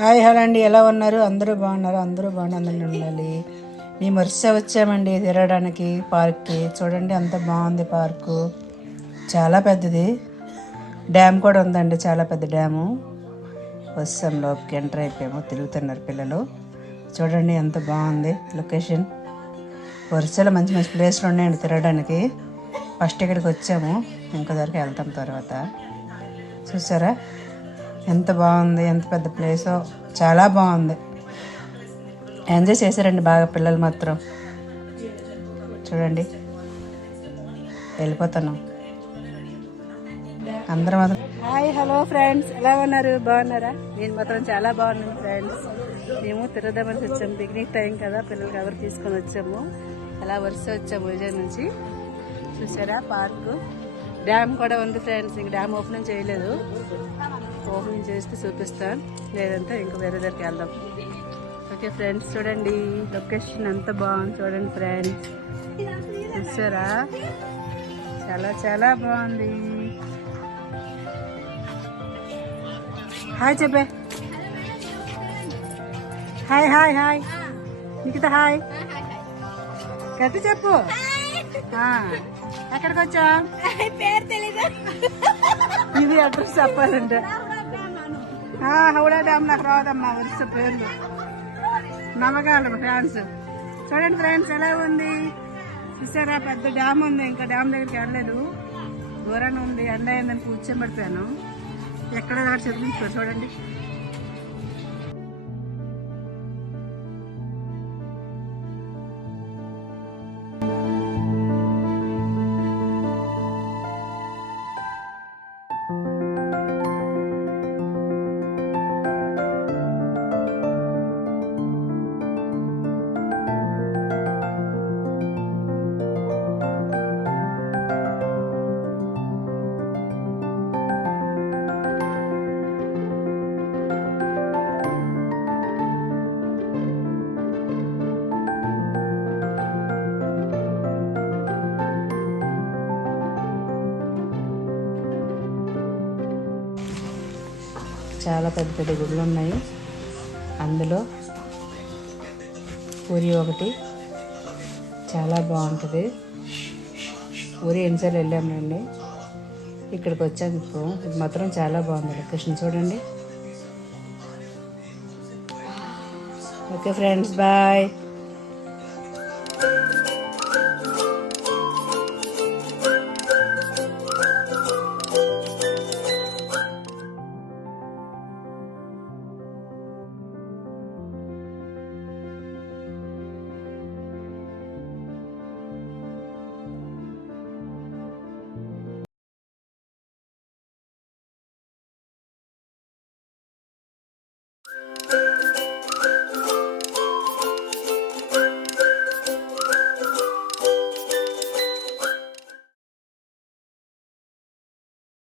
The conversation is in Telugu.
హాయ్ హలో అండి, ఎలా ఉన్నారు? అందరూ బాగున్నారు? అందరూ బాగున్నారని ఉండాలి. మేము వరుస వచ్చామండి తిరగడానికి పార్క్కి. చూడండి అంత బాగుంది పార్కు, చాలా పెద్దది. డ్యామ్ కూడా ఉందండి, చాలా పెద్ద డ్యాము. వస్తాం లోపలికి ఎంటర్ అయిపోయాము, తిరుగుతున్నారు పిల్లలు. చూడండి ఎంత బాగుంది లొకేషన్. వరుసలో మంచి మంచి ప్లేస్లు ఉన్నాయండి తిరగడానికి. ఫస్ట్ ఇక్కడికి వచ్చాము, ఇంకో దగ్గరికి వెళ్తాం తర్వాత. చూసారా ఎంత బాగుంది, ఎంత పెద్ద ప్లేసో, చాలా బాగుంది. ఎంజాయ్ చేశారండి బాగా పిల్లలు మాత్రం. చూడండి వెళ్ళిపోతున్నాం అందరం మాత్రం. హాయ్ హలో ఫ్రెండ్స్, ఎలా ఉన్నారు? బాగున్నారా? నేను మాత్రం చాలా బాగున్నాను ఫ్రెండ్స్. మేము తిరగదామని వచ్చాము, పిక్నిక్ టైం కదా, పిల్లలకి ఎవరు తీసుకొని వచ్చాము. అలా వరుస వచ్చాము విజయ్ నుంచి. చూసారా పార్కు, డ్యామ్ కూడా ఉంది ఫ్రెండ్స్. ఇంక డ్యామ్ ఓపెనింగ్ చేయలేదు, ఓపెనింగ్ చేస్తే చూపిస్తాను, లేదంటే ఇంకా వేరే దగ్గరికి వెళ్దాం. ఓకే ఫ్రెండ్స్, చూడండి లొకేషన్ ఎంత బాగుంది. చూడండి ఫ్రెండ్స్, చూసారా చాలా చాలా బాగుంది. హాయ్ చెప్పే, hi hi hi Nikhita, hi గట్టి చెప్పు. ఎక్కడికి వచ్చా? పేరు తెలీదు, ఇది అడ్రస్ చెప్పాలంటే. హౌడా డ్యామ్ నాకు రాదమ్మా వరుస పేర్లు, నమ్మకాలు ఫ్యాన్స్. చూడండి ఫ్రెండ్స్ ఎలా ఉంది, చూసారా పెద్ద డ్యామ్ ఉంది. ఇంకా డ్యామ్ దగ్గరికి వెళ్ళలేదు, దూరాన్ని ఉంది. ఎండ అయిందని కూర్చోబెడిపోయాను. ఎక్కడ చదివించుకో. చూడండి చాలా పెద్ద పెద్ద గుళ్ళు ఉన్నాయి. అందులో పూరి ఒకటి చాలా బాగుంటుంది. పూరి ఎన్నిసార్లు వెళ్ళామండి, ఇక్కడికి వచ్చాము ఇప్పుడు. ఇది మాత్రం చాలా బాగుంది లొకేషన్, చూడండి. Okay friends, bye.